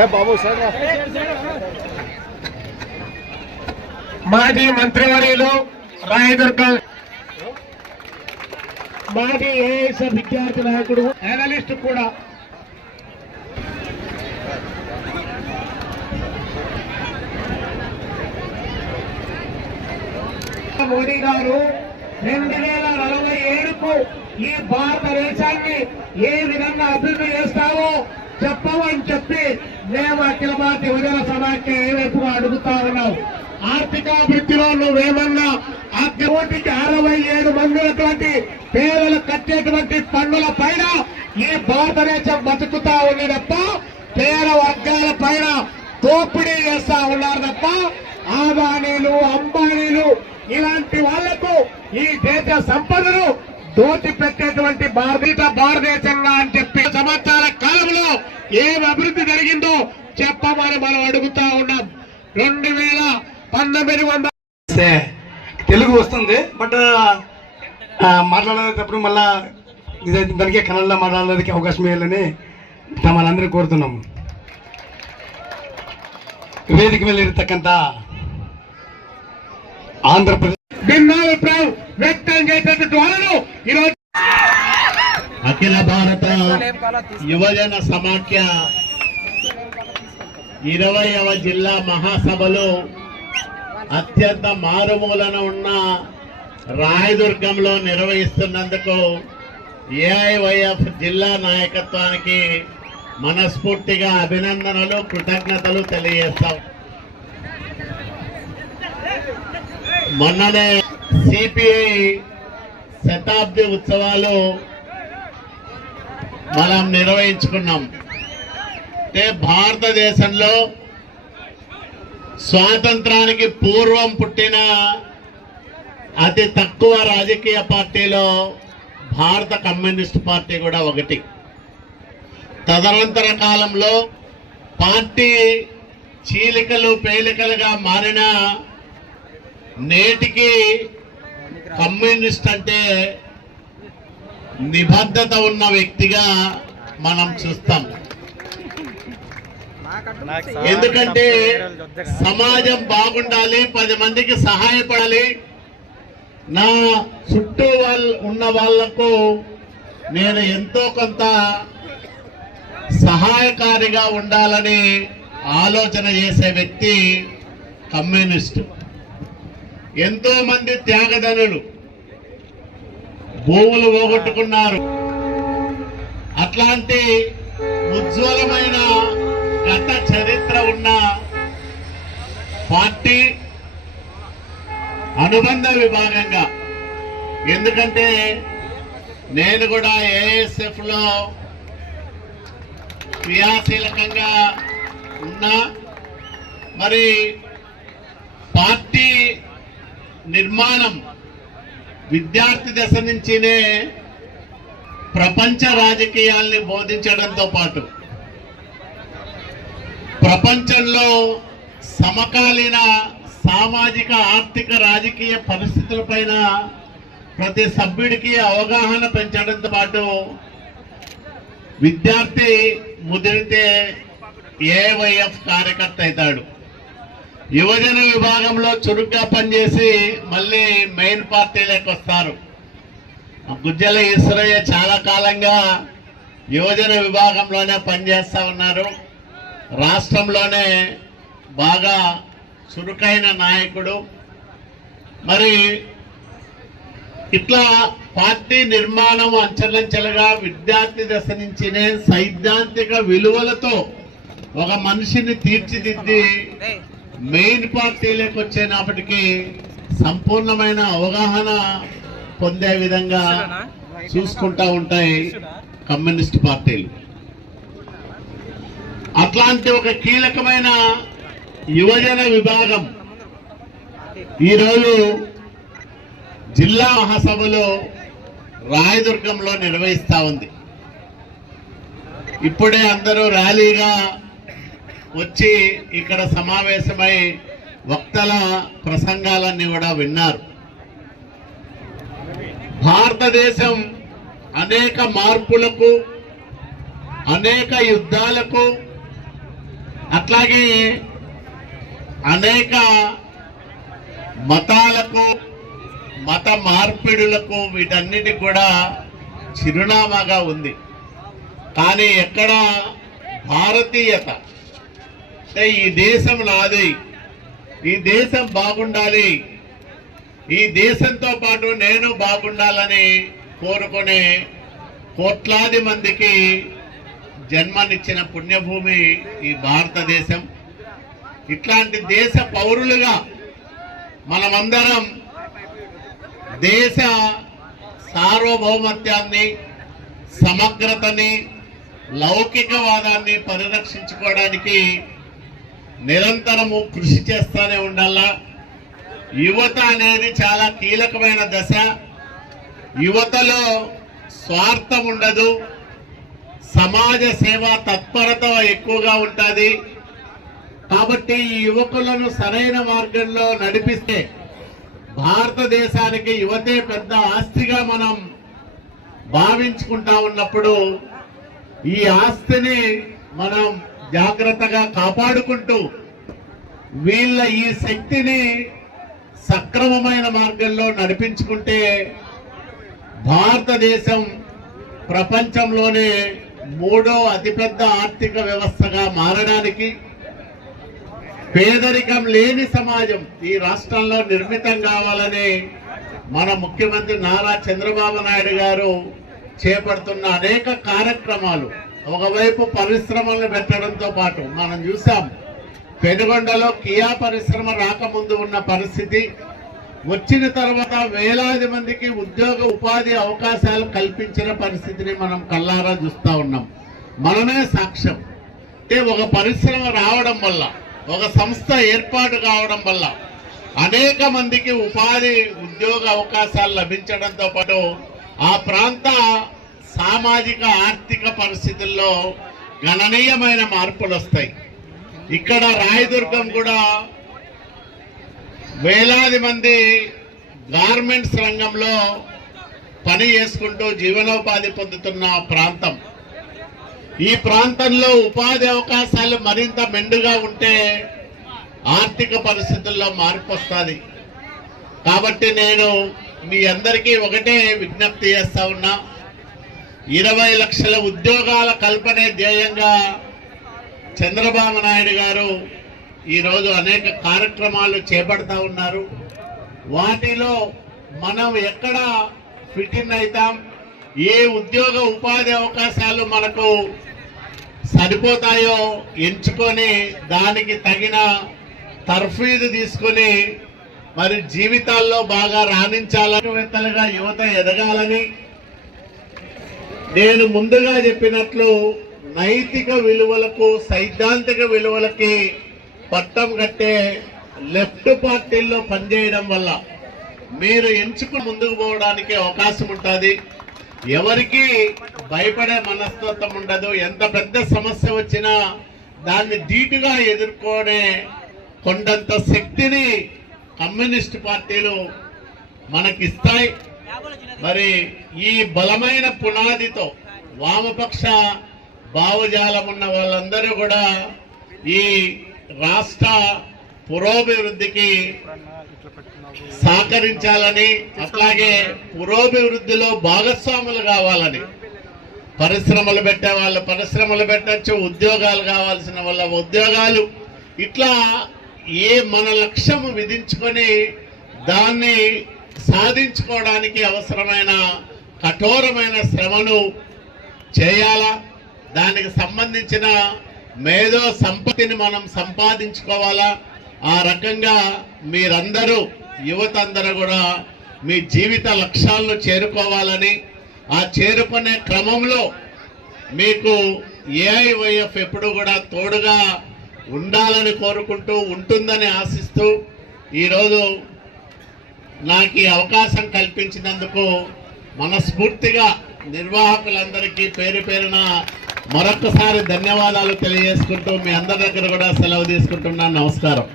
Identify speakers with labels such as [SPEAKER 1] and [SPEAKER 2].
[SPEAKER 1] ఏ బాబు sir
[SPEAKER 2] మాజీ మంత్రివర్యులు రాయదుర్గం. మాజీ ఏఎస్ విద్యార్థి నాయకుడు అనలిస్ట్ కూడా. మోడీ గారు రెండు వేల నలభై ఏడుకు ఈ భారతదేశాన్ని ఏ విధంగా అభివృద్ధి చేస్తావో చెప్పమని చెప్పి మేము అఖిల భారత యువజన సమాఖ్య ఏవైపుగా అడుగుతా ఉన్నాం? ఆర్థికాభివృద్ధిలో నువ్వేమన్నా ఆ కోటికి అరవై ఏడు మందినటువంటి పేదలు కట్టేటువంటి పన్నుల పైన ఈ భారతదేశం బతుకుతా ఉంది తప్ప పేద వర్గాల పైన దోపిడీ చేస్తా ఉన్నారు తప్ప ఆదానీలు అంబానీలు ఇలాంటి వాళ్ళకు ఈ దేశ సంపదను దోచి పెట్టేటువంటి భారతీయ భారతదేశంగా అని చెప్పి సంవత్సరాల కాలంలో ఏం అభివృద్ధి జరిగిందో చెప్పమని మనం అడుగుతా ఉన్నాం. రెండు వేల పంతొమ్మిది వందల
[SPEAKER 3] తెలుగు వస్తుంది బట్ మాట్లాడేటప్పుడు మళ్ళా దానికే కన్నడలో మాట్లాడడానికి అవకాశం ఇవ్వాలని తమలందరూ కోరుతున్నాము వేదిక వెళ్ళిరతక్కంత ఆంధ్రప్రదేశ్
[SPEAKER 2] భిన్నాభిప్రాయం వ్యక్తం చేసేటటువంటి ద్వారా ఈరోజు
[SPEAKER 4] అఖిల భారత యువజన సమాఖ్య ఇరవైవ జిల్లా మహాసభలు అత్యంత మారుమూలన ఉన్న రాయదుర్గంలో నిర్వహిస్తున్నందుకు ఏఐవైఎఫ్ జిల్లా నాయకత్వానికి మనస్ఫూర్తిగా అభినందనలు కృతజ్ఞతలు తెలియజేస్తాం. మొన్ననే సిపిఐ శతాబ్ది ఉత్సవాలు మనం నిర్వహించుకున్నాం. అంటే భారతదేశంలో స్వాతంత్రానికి పూర్వం పుట్టిన అతి తక్కువ రాజకీయ పార్టీలో భారత కమ్యూనిస్ట్ పార్టీ కూడా ఒకటి. తదనంతర కాలంలో పార్టీ చీలికలు పేలికలుగా మారిన నేటికి కమ్యూనిస్ట్ అంటే నిబద్ధత ఉన్న వ్యక్తిగా మనం చూస్తాం. ఎందుకంటే సమాజం బాగుండాలి పది మందికి సహాయపడాలి. నా చుట్టూ వాళ్ళ ఉన్న వాళ్ళకు నేను ఎంతో కొంత సహాయకారిగా ఉండాలని ఆలోచన చేసే వ్యక్తి కమ్యూనిస్ట్. ఎంతో మంది త్యాగదనులు భూములు పోగొట్టుకున్నారు. అట్లాంటి ఉజ్వలమైన గత చరిత్ర ఉన్న పార్టీ అనుబంధ విభాగంగా. ఎందుకంటే నేను కూడా ఏఎస్ఎఫ్లో క్రియాశీలకంగా ఉన్నా. మరి పార్టీ నిర్మాణం విద్యార్థి దశ నుంచినే ప్రపంచ రాజకీయాల్ని బోధించడంతో పాటు ప్రపంచంలో సమకాలీన సామాజిక ఆర్థిక రాజకీయ పరిస్థితులపైన ప్రతి సభ్యుడికి అవగాహన పెంచడంతో పాటు విద్యార్థి ముదిరితే ఏవైఎఫ్ కార్యకర్త అవుతాడు. యువజన విభాగంలో చురుగ్గా పనిచేసి మళ్ళీ మెయిన్ పార్టీలోకి వస్తారు. గుజ్జల ఈశ్వరయ్య చాలా కాలంగా యువజన విభాగంలోనే పనిచేస్తూ ఉన్నారు. రాష్ట్రంలోనే బాగా చురుకైన నాయకుడు. మరి ఇట్లా పార్టీ నిర్మాణం అంచెలంచెలుగా విద్యార్థి దశ నుంచినే సైద్ధాంతిక విలువలతో ఒక మనిషిని తీర్చిదిద్ది మెయిన్ పార్టీలోకి వచ్చేటప్పటికి సంపూర్ణమైన అవగాహన పొందే విధంగా చూసుకుంటా ఉంటాయి కమ్యూనిస్ట్ పార్టీలు. అట్లాంటి ఒక కీలకమైన యువజన విభాగం ఈరోజు జిల్లా మహాసభలో రాయదుర్గంలో నిర్వహిస్తా ఉంది. ఇప్పుడే అందరూ ర్యాలీగా వచ్చి ఇక్కడ సమావేశమై వక్తల ప్రసంగాలన్నీ కూడా విన్నారు. భారతదేశం అనేక మార్పులకు అనేక యుద్ధాలకు అట్లాగే అనేక మతాలకు మత మార్పిడులకు వీటన్నిటి కూడా చిరునామాగా ఉంది. కానీ ఎక్కడ భారతీయత అంటే ఈ దేశం నాది. ఈ దేశం బాగుండాలి. ఈ దేశంతో పాటు నేను బాగుండాలని కోరుకునే కోట్లాది మందికి జన్మనిచ్చిన పుణ్యభూమి ఈ భారతదేశం. ఇట్లాంటి దేశ పౌరులుగా మనమందరం దేశ సార్వభౌమత్యాన్ని సమగ్రతని లౌకికవాదాన్ని పరిరక్షించుకోవడానికి నిరంతరము కృషి చేస్తూనే ఉండాలా. యువత అనేది చాలా కీలకమైన దశ. యువతలో స్వార్థం ఉండదు. సమాజ సేవ తత్పరత ఎక్కువగా ఉంటుంది. కాబట్టి ఈ యువకులను సరైన మార్గంలో నడిపిస్తే భారతదేశానికి యువతే పెద్ద ఆస్తిగా మనం భావించుకుంటా ఉన్నప్పుడు ఈ ఆస్తిని మనం జాగ్రత్తగా కాపాడుకుంటూ వీళ్ళ ఈ శక్తిని సక్రమమైన మార్గంలో నడిపించుకుంటే భారతదేశం ప్రపంచంలోనే మూడో అతిపెద్ద ఆర్థిక వ్యవస్థగా మారడానికి పేదరికం లేని సమాజం ఈ రాష్ట్రంలో నిర్మితం కావాలని మన ముఖ్యమంత్రి నారా చంద్రబాబు నాయుడు గారు చేపడుతున్న అనేక కార్యక్రమాలు. ఒకవైపు పరిశ్రమలను పెట్టడంతో పాటు మనం చూసాం పెనుగొండలో కియా పరిశ్రమ రాకముందు ఉన్న పరిస్థితి వచ్చిన తర్వాత వేలాది మందికి ఉద్యోగ ఉపాధి అవకాశాలు కల్పించిన పరిస్థితిని మనం కల్లారా చూస్తా ఉన్నాం. మనమే సాక్ష్యం. అంటే ఒక పరిశ్రమ రావడం వల్ల ఒక సంస్థ ఏర్పాటు కావడం వల్ల అనేక మందికి ఉపాధి ఉద్యోగ అవకాశాలు లభించడంతో పాటు ఆ ప్రాంత సామాజిక ఆర్థిక పరిస్థితుల్లో గణనీయమైన మార్పులు వస్తాయి ఇక్కడ రాయదుర్గం కూడా వేలాది మంది గార్మెంట్స్ రంగంలో పని చేసుకుంటూ జీవనోపాధి పొందుతున్న ప్రాంతం. ఈ ప్రాంతంలో ఉపాధి అవకాశాలు మరింత మెండుగా ఉంటే ఆర్థిక పరిస్థితుల్లో మార్పు వస్తుంది కాబట్టి నేను మీ అందరికీ ఒకటే విజ్ఞప్తి చేస్తా ఉన్నా. ఇరవై లక్షల ఉద్యోగాల కల్పనే ధ్యేయంగా చంద్రబాబు నాయుడు గారు ఈరోజు అనేక కార్యక్రమాలు చేపడతా ఉన్నారు. వాటిలో మనం ఎక్కడ ఫిట్ ఇన్ అవుతాం ఏ ఉద్యోగ ఉపాధి అవకాశాలు మనకు సరిపోతాయో ఎంచుకొని దానికి తగిన తర్ఫీదు తీసుకొని మరి జీవితాల్లో బాగా రాణించాలని యువత ఎదగాలని నేను ముందుగా చెప్పినట్లు నైతిక విలువలకు సైద్ధాంతిక విలువలకి పట్టం కట్టే లెఫ్ట్ పార్టీల్లో పనిచేయడం వల్ల మీరు ఎంచుకు ముందుకు పోవడానికి అవకాశం ఉంటుంది. ఎవరికి భయపడే మనస్తత్వం ఉండదు. ఎంత పెద్ద సమస్య వచ్చినా దాన్ని ధీటుగా ఎదుర్కొనే కొండంత శక్తిని కమ్యూనిస్ట్ పార్టీలు మనకిస్తాయి. మరి ఈ బలమైన పునాదితో వామపక్ష భావజాలం ఉన్న వాళ్ళందరూ కూడా ఈ రాష్ట్ర పురోభివృద్ధికి సహకరించాలని అట్లాగే పురోభివృద్ధిలో భాగస్వాములు కావాలని. పరిశ్రమలు పెట్టే వాళ్ళు పరిశ్రమలు పెట్టచ్చు ఉద్యోగాలు కావాల్సిన వాళ్ళ ఉద్యోగాలు. ఇట్లా ఏ మన లక్ష్యం విధించుకొని దాన్ని సాధించుకోవడానికి అవసరమైన కఠోరమైన శ్రమను చేయాలా? దానికి సంబంధించిన మేధో సంపత్తిని మనం సంపాదించుకోవాలా? ఆ రకంగా మీరందరూ యువత అందరూ కూడా మీ జీవిత లక్ష్యాలను చేరుకోవాలని ఆ చేరుకునే క్రమంలో మీకు ఏఐవైఎఫ్ ఎప్పుడు కూడా తోడుగా ఉండాలని కోరుకుంటూ ఉంటుందని ఆశిస్తూ ఈరోజు నాకు ఈ అవకాశం కల్పించినందుకు మనస్ఫూర్తిగా నిర్వాహకులందరికీ పేరు పేరున మరొకసారి ధన్యవాదాలు తెలియజేసుకుంటూ మీ అందరి దగ్గర కూడా సెలవు తీసుకుంటున్నాను. నమస్కారం.